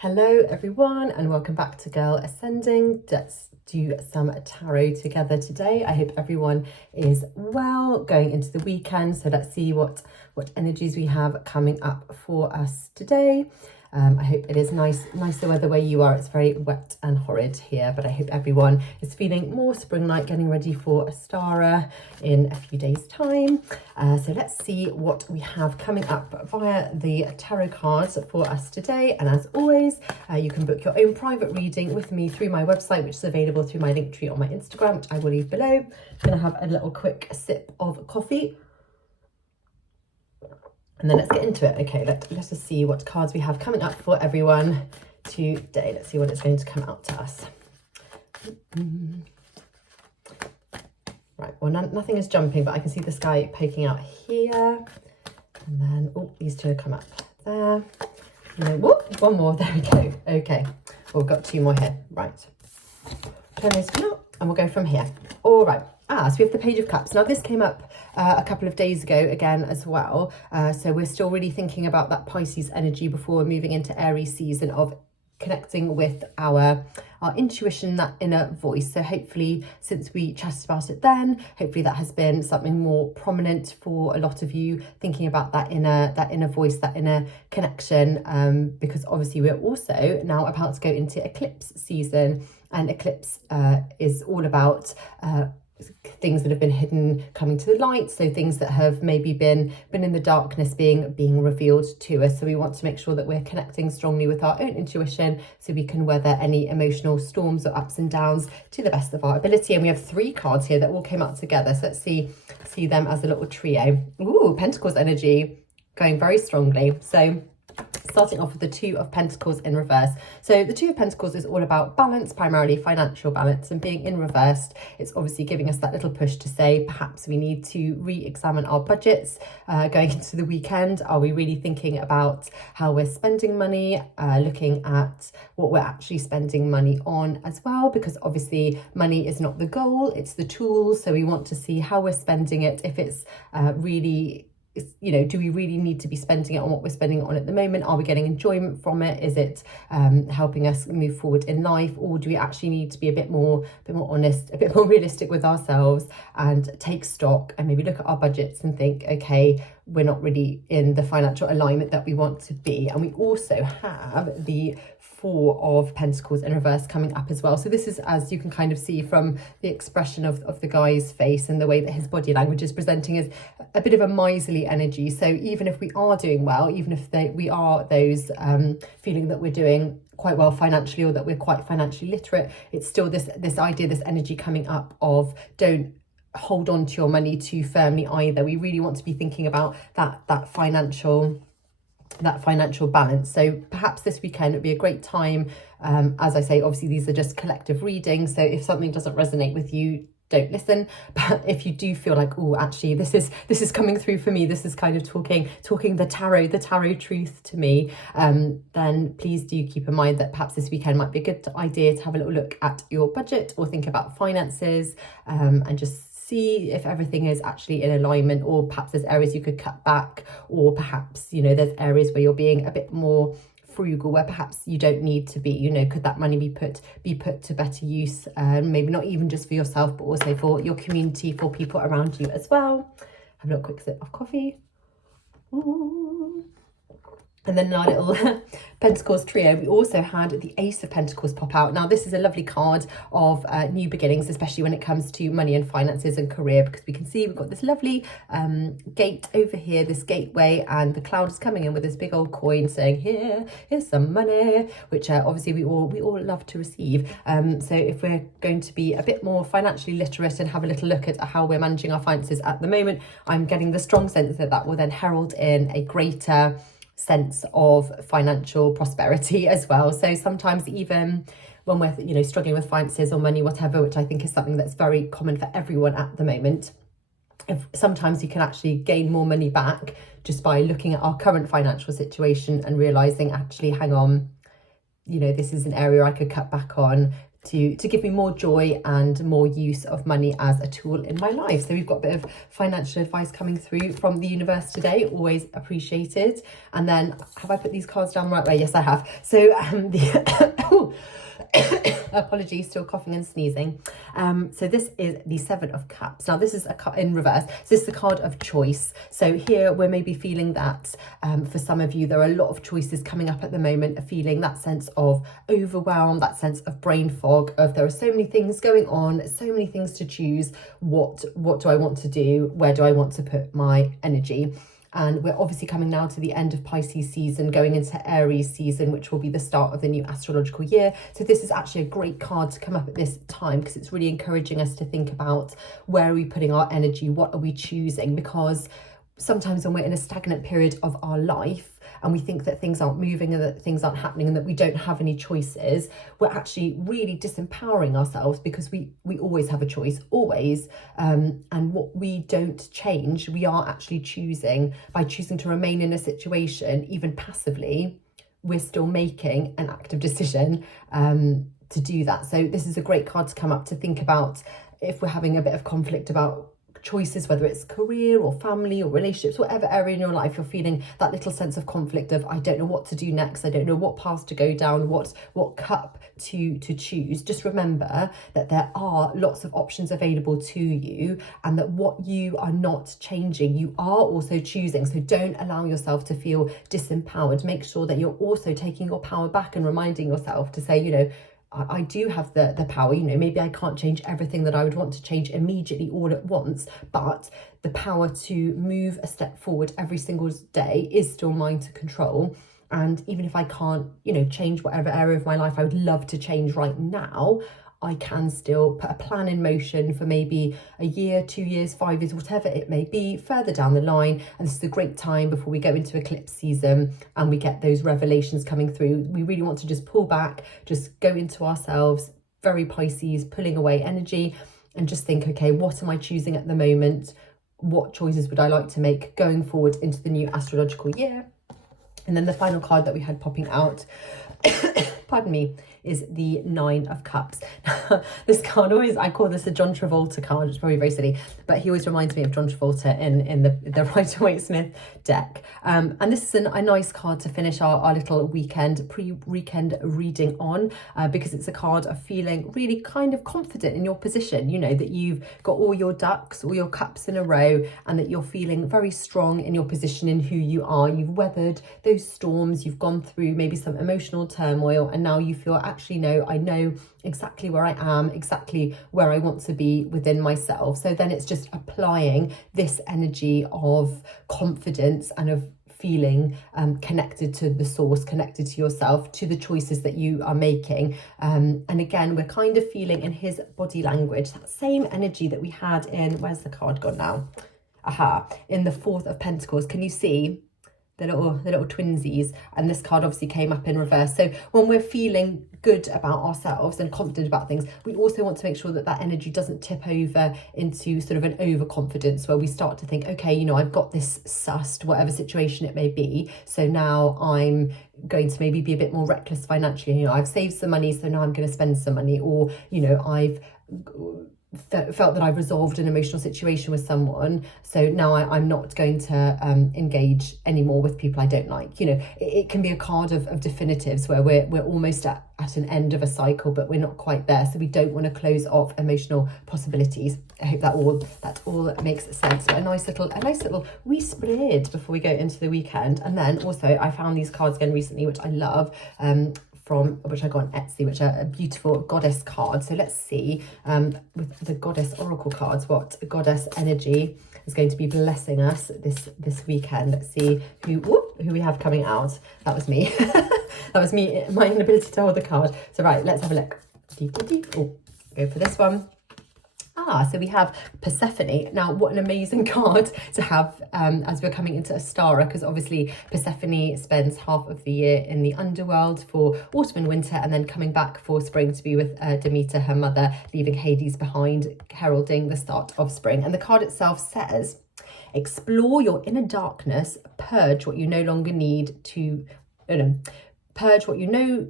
Hello everyone and welcome back to Girl Ascending. Let's do some tarot together today. I hope everyone is well going into the weekend. So let's see what energies we have coming up for us today. I hope it is nicer weather where you are. It's very wet and horrid here, but I hope everyone is feeling more spring-like, getting ready for Astara in a few days' time. So let's see what we have coming up via the tarot cards for us today. And as always, you can book your own private reading with me through my website, which is available through my link tree on my Instagram, which I will leave below. I'm going to have a little quick sip of coffee. And then let's get into it. Okay, let's just see what cards we have coming up for everyone today. Let's see what it's going to come out to us. Right, well, nothing is jumping, but I can see the sky poking out here. And then, oh, these two have come up there. And then, whoop, one more, there we go. Okay, well, we've got two more here. Right, turn those out, and we'll go from here. All right. So we have the Page of Cups. Now this came up a couple of days ago again as well. So we're still really thinking about that Pisces energy before we're moving into Aries season of connecting with our intuition, that inner voice. So hopefully, since we chatted about it then, hopefully that has been something more prominent for a lot of you, thinking about that inner voice, that inner connection, because obviously we're also now about to go into eclipse season, and eclipse is all about things that have been hidden coming to the light, so things that have maybe been in the darkness being revealed to us. So we want to make sure that we're connecting strongly with our own intuition so we can weather any emotional storms or ups and downs to the best of our ability. And we have three cards here that all came out together, so let's see them as a little trio. Ooh, Pentacles energy going very strongly. So starting off with the Two of Pentacles in reverse. So the Two of Pentacles is all about balance, primarily financial balance, and being in reversed, it's obviously giving us that little push to say perhaps we need to re-examine our budgets going into the weekend. Are we really thinking about how we're spending money, looking at what we're actually spending money on as well, because obviously money is not the goal, it's the tool. So we want to see how we're spending it, if it's really, you know, do we really need to be spending it on what we're spending it on at the moment? Are we getting enjoyment from it? Is it helping us move forward in life? Or do we actually need to be a bit more honest, a bit more realistic with ourselves and take stock and maybe look at our budgets and think, okay, we're not really in the financial alignment that we want to be. And we also have the Four of Pentacles in reverse coming up as well. So this is, as you can kind of see from the expression of the guy's face and the way that his body language is presenting, is a bit of a miserly energy. So even if we are doing well, even if we are those feeling that we're doing quite well financially, or that we're quite financially literate, it's still this idea, this energy coming up of don't hold on to your money too firmly either. We really want to be thinking about that financial balance. So perhaps this weekend would be a great time. As I say, obviously these are just collective readings, so if something doesn't resonate with you, don't listen. But if you do feel like, oh, actually this is coming through for me, this is kind of talking the tarot truth to me, then please do keep in mind that perhaps this weekend might be a good idea to have a little look at your budget or think about finances, and just see if everything is actually in alignment, or perhaps there's areas you could cut back, or perhaps, you know, there's areas where you're being a bit more frugal where perhaps you don't need to be. You know, could that money be put to better use, maybe not even just for yourself, but also for your community, for people around you as well. Have a little quick sip of coffee. Ooh. And then in our little Pentacles trio, we also had the Ace of Pentacles pop out. Now, this is a lovely card of new beginnings, especially when it comes to money and finances and career, because we can see we've got this lovely gate over here, this gateway, and the cloud is coming in with this big old coin saying, here's some money, which obviously we all love to receive. So if we're going to be a bit more financially literate and have a little look at how we're managing our finances at the moment, I'm getting the strong sense that will then herald in a greater sense of financial prosperity as well. So sometimes even when we're, you know, struggling with finances or money, whatever, which I think is something that's very common for everyone at the moment, sometimes you can actually gain more money back just by looking at our current financial situation and realizing, actually, hang on, you know, this is an area I could cut back on. to give me more joy and more use of money as a tool in my life. So we've got a bit of financial advice coming through from the universe today, always appreciated. And then, have I put these cards down the right way? Yes, I have. So the apologies, still coughing and sneezing. So this is the Seven of Cups. Now this is a card in reverse. So this is the card of choice. So here we're maybe feeling that for some of you, there are a lot of choices coming up at the moment, feeling that sense of overwhelm, that sense of brain fog, of there are so many things going on, so many things to choose. What do I want to do? Where do I want to put my energy? And we're obviously coming now to the end of Pisces season, going into Aries season, which will be the start of the new astrological year. So this is actually a great card to come up at this time, because it's really encouraging us to think about where are we putting our energy, what are we choosing? Because sometimes when we're in a stagnant period of our life and we think that things aren't moving and that things aren't happening and that we don't have any choices, we're actually really disempowering ourselves, because we always have a choice, always. And what we don't change, we are actually choosing. By choosing to remain in a situation, even passively, we're still making an active decision to do that. So this is a great card to come up to think about if we're having a bit of conflict about choices, whether it's career or family or relationships, whatever area in your life you're feeling that little sense of conflict of, I don't know what to do next, I don't know what path to go down, what cup to choose. Just remember that there are lots of options available to you, and that what you are not changing, you are also choosing. So don't allow yourself to feel disempowered. Make sure that you're also taking your power back and reminding yourself to say, you know, I do have the power. You know, maybe I can't change everything that I would want to change immediately all at once, but the power to move a step forward every single day is still mine to control. And even if I can't, you know, change whatever area of my life I would love to change right now, I can still put a plan in motion for maybe a year, 2 years, 5 years, whatever it may be, further down the line. And this is a great time before we go into eclipse season and we get those revelations coming through. We really want to just pull back, just go into ourselves, very Pisces, pulling away energy, and just think, okay, what am I choosing at the moment? What choices would I like to make going forward into the new astrological year? And then the final card that we had popping out, pardon me, is the Nine of Cups. This card always, I call this a John Travolta card. It's probably very silly, but he always reminds me of John Travolta in the Rider-Waite-Smith deck. And this is a nice card to finish our little pre-weekend reading on, because it's a card of feeling really kind of confident in your position, you know, that you've got all your ducks, all your cups in a row, and that you're feeling very strong in your position, in who you are. You've weathered those storms, you've gone through maybe some emotional turmoil, and now you feel, actually, no, I know exactly where I am, exactly where I want to be within myself. So then it's just applying this energy of confidence and of feeling connected to the source, connected to yourself, to the choices that you are making. And again, we're kind of feeling in his body language that same energy that we had in, where's the card gone now? Aha, in the Fourth of Pentacles. Can you see the little twinsies? And this card obviously came up in reverse. So when we're feeling good about ourselves and confident about things, we also want to make sure that that energy doesn't tip over into sort of an overconfidence, where we start to think, okay, you know, I've got this sussed, whatever situation it may be, so now I'm going to maybe be a bit more reckless financially. You know, I've saved some money, so now I'm going to spend some money. Or, you know, I've felt that I've resolved an emotional situation with someone, so now I'm not going to engage anymore with people I don't like. You know, it can be a card of definitives, where we're almost at an end of a cycle, but we're not quite there, so we don't want to close off emotional possibilities. I hope that all makes sense. But a nice little wee spread before we go into the weekend. And then also I found these cards again recently, which I love, which I got on Etsy, which are a beautiful goddess card. So let's see, with the goddess oracle cards, what goddess energy is going to be blessing us this weekend. Let's see who we have coming out. That was me. That was me, my inability to hold the card. So right, let's have a look. Oh, go for this one. So we have Persephone. Now, what an amazing card to have as we're coming into Astara, because obviously Persephone spends half of the year in the underworld for autumn and winter, and then coming back for spring to be with Demeter, her mother, leaving Hades behind, heralding the start of spring. And the card itself says, explore your inner darkness, purge what you no longer need to, purge what you no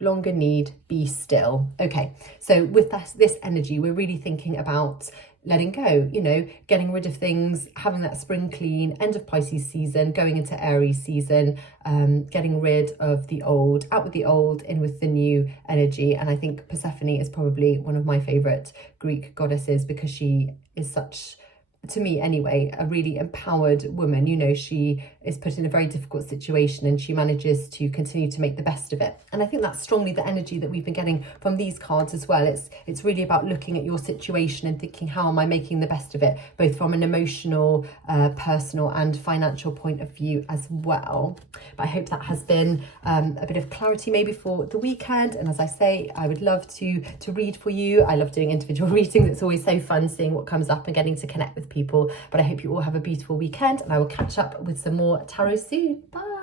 longer need, be still. Okay, so with this energy, we're really thinking about letting go, you know, getting rid of things, having that spring clean, end of Pisces season, going into Aries season, getting rid of the old, out with the old, in with the new energy. And I think Persephone is probably one of my favorite Greek goddesses, because she is such, to me anyway, a really empowered woman. You know, she is put in a very difficult situation and she manages to continue to make the best of it. And I think that's strongly the energy that we've been getting from these cards as well. It's really about looking at your situation and thinking, how am I making the best of it, both from an emotional, personal and financial point of view as well. But I hope that has been a bit of clarity maybe for the weekend. And as I say, I would love to read for you. I love doing individual readings. It's always so fun seeing what comes up and getting to connect with people. But I hope you all have a beautiful weekend, and I will catch up with some more tarot soon. Bye.